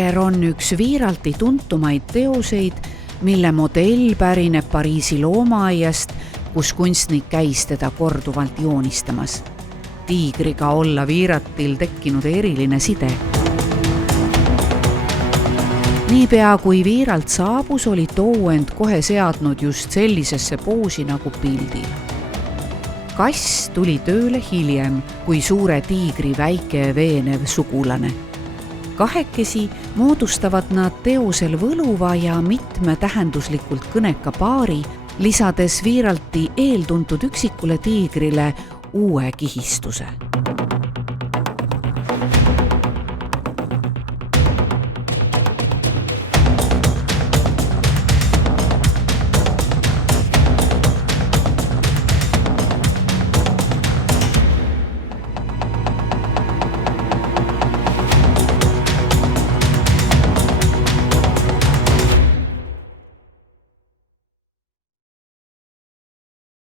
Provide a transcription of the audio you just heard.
Tiiger on üks Viiralti tuntumaid teoseid, mille modell pärineb Pariisi loomaaiast, kus kunstnik käis teda korduvalt joonistamas. Tiigriga olla Viiratil tekkinud eriline side. Niipea kui Viiralt saabus, oli too end kohe seadnud just sellisesse poosi nagu pildil. Kass tuli tööle hiljem kui suure tiigri väike veenev sugulane. Kahekesi moodustavad nad teosel võluva ja mitmetähenduslikult kõneka paari, lisades Viiralti eeltuntud üksikule tiigrile uue kihistuse.